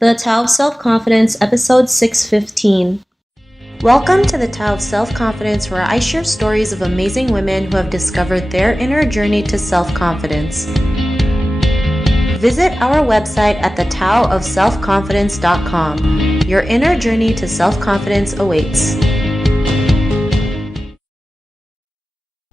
The Tao of Self-Confidence, episode 615. Welcome to the Tao of Self-Confidence, where I share stories of amazing women who have discovered their inner journey to self-confidence. Visit our website at thetaoofselfconfidence.com. Your inner journey to self-confidence awaits.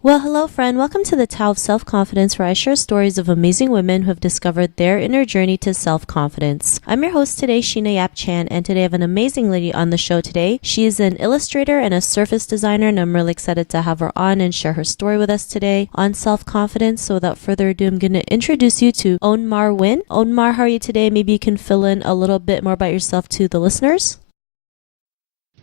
Well, hello friend. Welcome to the Tao of Self-Confidence, where I share stories of amazing women who have discovered their inner journey to self-confidence. I'm your host today, Sheena Yap Chan, and today I have an amazing lady on the show today. She is an illustrator and a surface designer, and I'm really excited to have her on and share her story with us today on self-confidence. So without further ado, I'm going to introduce you to Ohn Mar Win. Ohn Mar, how are you today? Maybe you can fill in a little bit more about yourself to the listeners.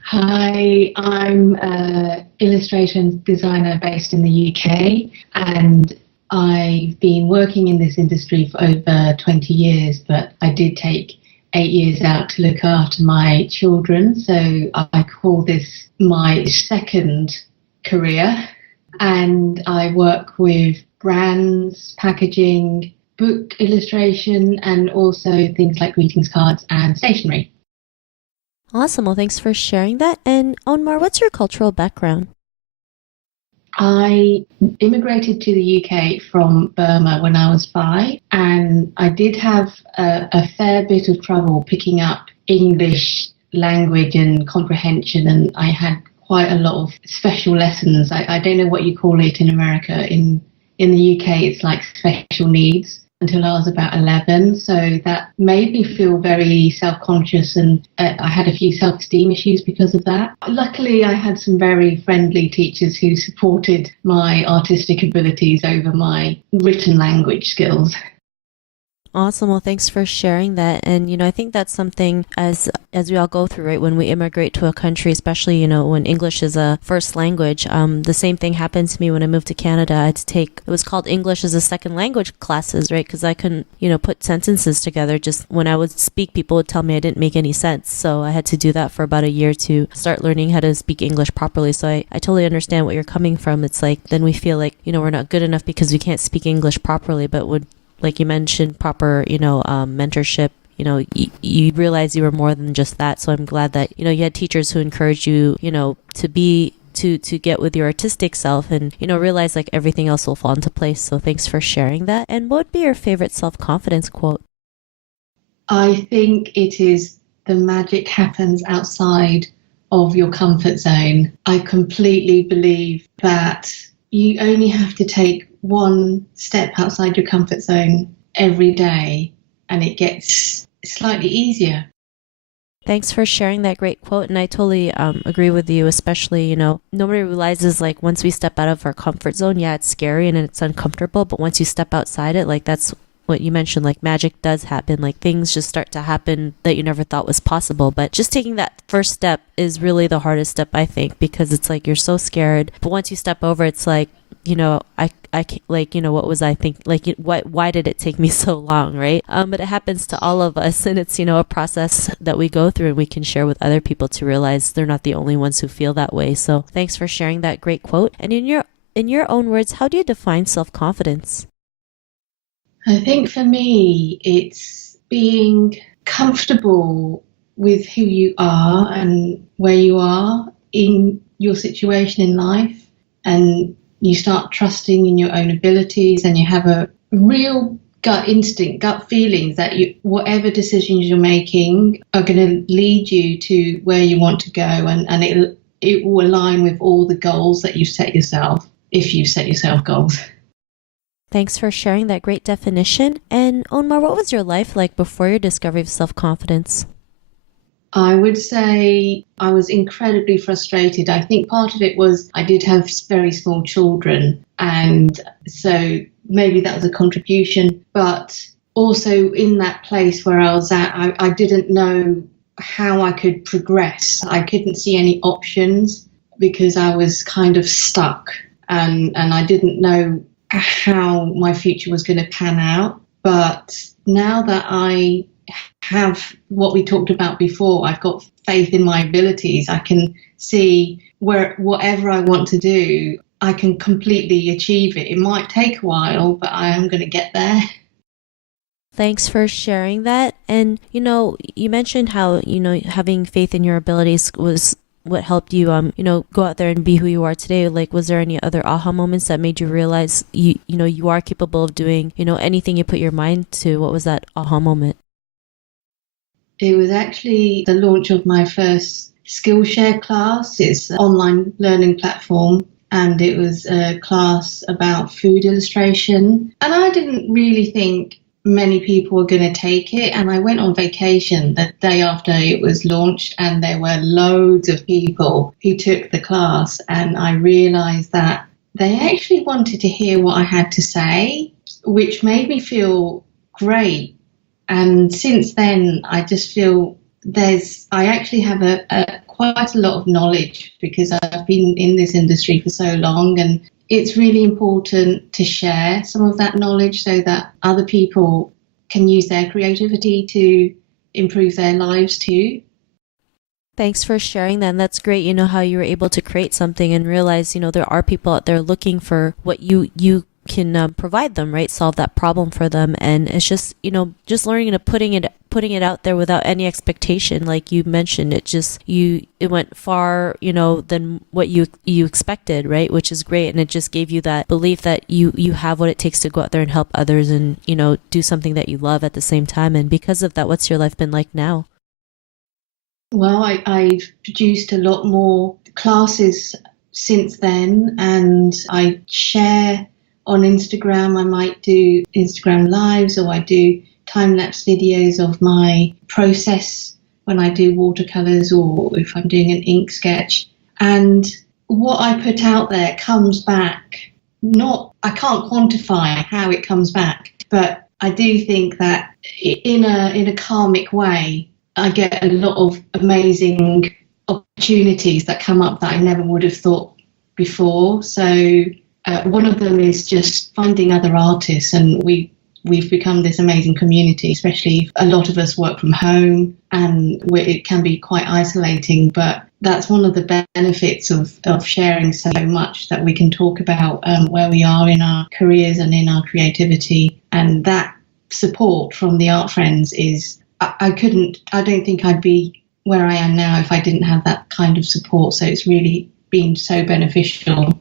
Hi, I'm an illustrator and designer based in the UK, and I've been working in this industry for over 20 years, but I did take 8 years out to look after my children, so I call this my second career, and I work with brands, packaging, book illustration, and also things like greetings cards and stationery. Awesome. Well, thanks for sharing that. And Ohn Mar, what's your cultural background? I immigrated to the UK from Burma when I was 5, and I did have a fair bit of trouble picking up English language and comprehension, and I had quite a lot of special lessons. I don't know what you call it in America. In the UK, it's like special needs. Until I was about 11, so that made me feel very self-conscious, and I had a few self-esteem issues because of that. Luckily, I had some very friendly teachers who supported my artistic abilities over my written language skills. Awesome. Well, thanks for sharing that. And, I think that's something as we all go through, right? When we immigrate to a country, especially, when English is a first language, the same thing happened to me when I moved to Canada. I had to take, it was called English as a second language classes, right? Because I couldn't, put sentences together. Just when I would speak, people would tell me I didn't make any sense. So I had to do that for about a year to start learning how to speak English properly. So I totally understand what you're coming from. It's like, then we feel like, we're not good enough because we can't speak English properly, but would, like you mentioned, proper, mentorship, you realize you were more than just that. So I'm glad that, you had teachers who encouraged you, to get with your artistic self and, realize like everything else will fall into place. So thanks for sharing that. And what would be your favorite self-confidence quote? I think it is the magic happens outside of your comfort zone. I completely believe that you only have to take one step outside your comfort zone every day and it gets slightly easier. Thanks for sharing that great quote. And I totally agree with you, especially, nobody realizes like once we step out of our comfort zone, yeah, it's scary and it's uncomfortable. But once you step outside it, like that's what you mentioned, like magic does happen, like things just start to happen that you never thought was possible. But just taking that first step is really the hardest step, I think, because it's like you're so scared. But once you step over, it's like, I like, what was I think, like, why did it take me so long, right? But it happens to all of us, and it's, a process that we go through and we can share with other people to realize they're not the only ones who feel that way. So thanks for sharing that great quote. And in your own words, how do you define self-confidence? I think for me, it's being comfortable with who you are and where you are in your situation in life, and you start trusting in your own abilities, and you have a real gut instinct, gut feelings that whatever decisions you're making are going to lead you to where you want to go, and it will align with all the goals that you set yourself, if you set yourself goals. Thanks for sharing that great definition. And Ohn Mar, what was your life like before your discovery of self-confidence? I would say I was incredibly frustrated. I think part of it was I did have very small children, and so maybe that was a contribution. But also in that place where I was at, I didn't know how I could progress. I couldn't see any options because I was kind of stuck, and I didn't know how my future was going to pan out. But now that I have what we talked about before, I've got faith in my abilities, I can see where whatever I want to do, I can completely achieve it. It might take a while, but I am going to get there. Thanks for sharing that. And, you mentioned how, having faith in your abilities was what helped you, go out there and be who you are today. Like, was there any other aha moments that made you realize you are capable of doing, anything you put your mind to? What was that aha moment? It was actually the launch of my first Skillshare class. It's an online learning platform, and it was a class about food illustration. And I didn't really think many people were going to take it. And I went on vacation the day after it was launched, and there were loads of people who took the class. And I realized that they actually wanted to hear what I had to say, which made me feel great. And since then, I just feel I actually have quite a lot of knowledge because I've been in this industry for so long, and it's really important to share some of that knowledge so that other people can use their creativity to improve their lives too. Thanks for sharing that. And that's great, how you were able to create something and realize, there are people out there looking for what you can provide them, right? Solve that problem for them. And it's just, just learning and putting it out there without any expectation. Like you mentioned, it went far, than what you expected, right? Which is great. And it just gave you that belief that you have what it takes to go out there and help others and, do something that you love at the same time. And because of that, what's your life been like now? Well, I've produced a lot more classes since then, and I share on Instagram. I might do Instagram lives, or I do time-lapse videos of my process when I do watercolors or if I'm doing an ink sketch. And what I put out there comes back. I can't quantify how it comes back, but I do think that in a karmic way, I get a lot of amazing opportunities that come up that I never would have thought before. So one of them is just finding other artists, and we've become this amazing community, especially if a lot of us work from home, and it can be quite isolating, but that's one of the benefits of sharing so much, that we can talk about where we are in our careers and in our creativity. And that support from the art friends is, I don't think I'd be where I am now if I didn't have that kind of support. So it's really been so beneficial.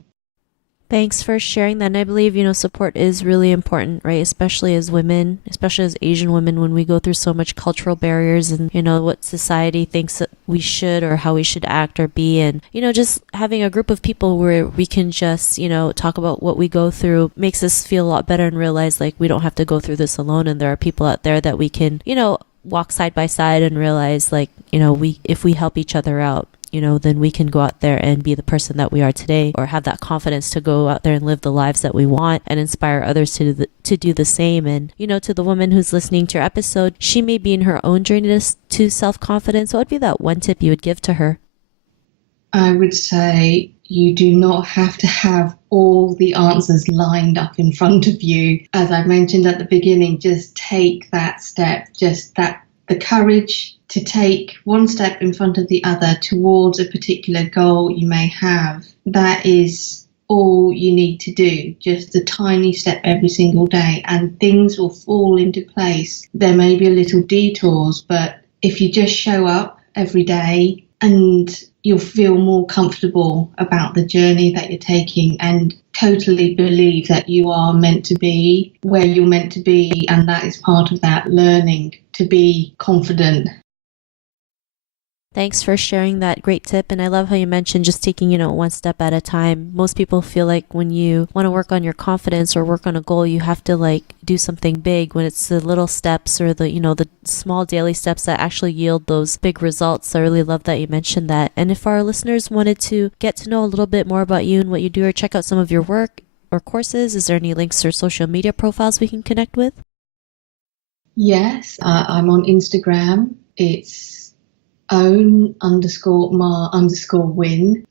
Thanks for sharing that. And I believe, support is really important, right? Especially as women, especially as Asian women, when we go through so much cultural barriers and, what society thinks that we should or how we should act or be. And, just having a group of people where we can just, talk about what we go through makes us feel a lot better and realize like we don't have to go through this alone. And there are people out there that we can, walk side by side and realize like, if we help each other out, then we can go out there and be the person that we are today, or have that confidence to go out there and live the lives that we want and inspire others to do the same. And, to the woman who's listening to your episode, she may be in her own journey to self-confidence. What would be that one tip you would give to her? I would say you do not have to have all the answers lined up in front of you. As I mentioned at the beginning, just take that step, the courage to take one step in front of the other towards a particular goal you may have. That is all you need to do, just a tiny step every single day, and things will fall into place. There may be a little detours, but if you just show up every day, and you'll feel more comfortable about the journey that you're taking, and totally believe that you are meant to be where you're meant to be. And that is part of that learning to be confident. Thanks for sharing that great tip. And I love how you mentioned just taking, one step at a time. Most people feel like when you want to work on your confidence or work on a goal, you have to like do something big, when it's the little steps or the small daily steps that actually yield those big results. So I really love that you mentioned that. And if our listeners wanted to get to know a little bit more about you and what you do, or check out some of your work or courses, is there any links or social media profiles we can connect with? Yes, I'm on Instagram. It's Ohn_Mar_Win,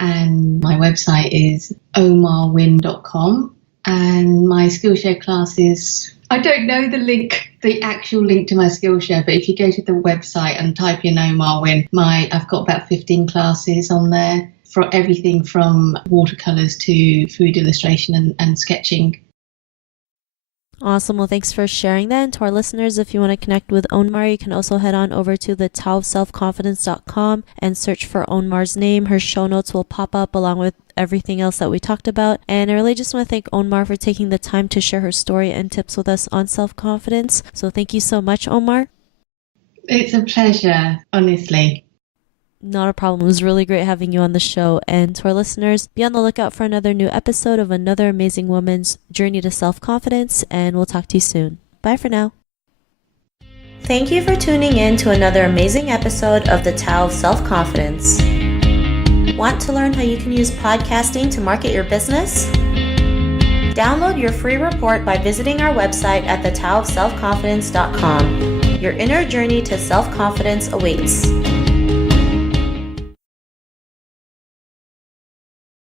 and my website is ohnmarwin.com. And my Skillshare classes, I don't know the actual link to my Skillshare, but if you go to the website and type in Ohn Mar Win, I've got about 15 classes on there, for everything from watercolors to food illustration and sketching. Awesome. Well, thanks for sharing that. And to our listeners, if you want to connect with Ohn Mar, you can also head on over to the taoofselfconfidence.com and search for Ohn Mar's name. Her show notes will pop up along with everything else that we talked about. And I really just want to thank Ohn Mar for taking the time to share her story and tips with us on self-confidence. So thank you so much, Ohn Mar. It's a pleasure, honestly. Not a problem. It was really great having you on the show. And to our listeners, be on the lookout for another new episode of another amazing woman's journey to self-confidence, and we'll talk to you soon. Bye for now. Thank you for tuning in to another amazing episode of the Tao of Self-Confidence. Want to learn how you can use podcasting to market your business? Download your free report by visiting our website at thetaoofselfconfidence.com. Your inner journey to self-confidence awaits.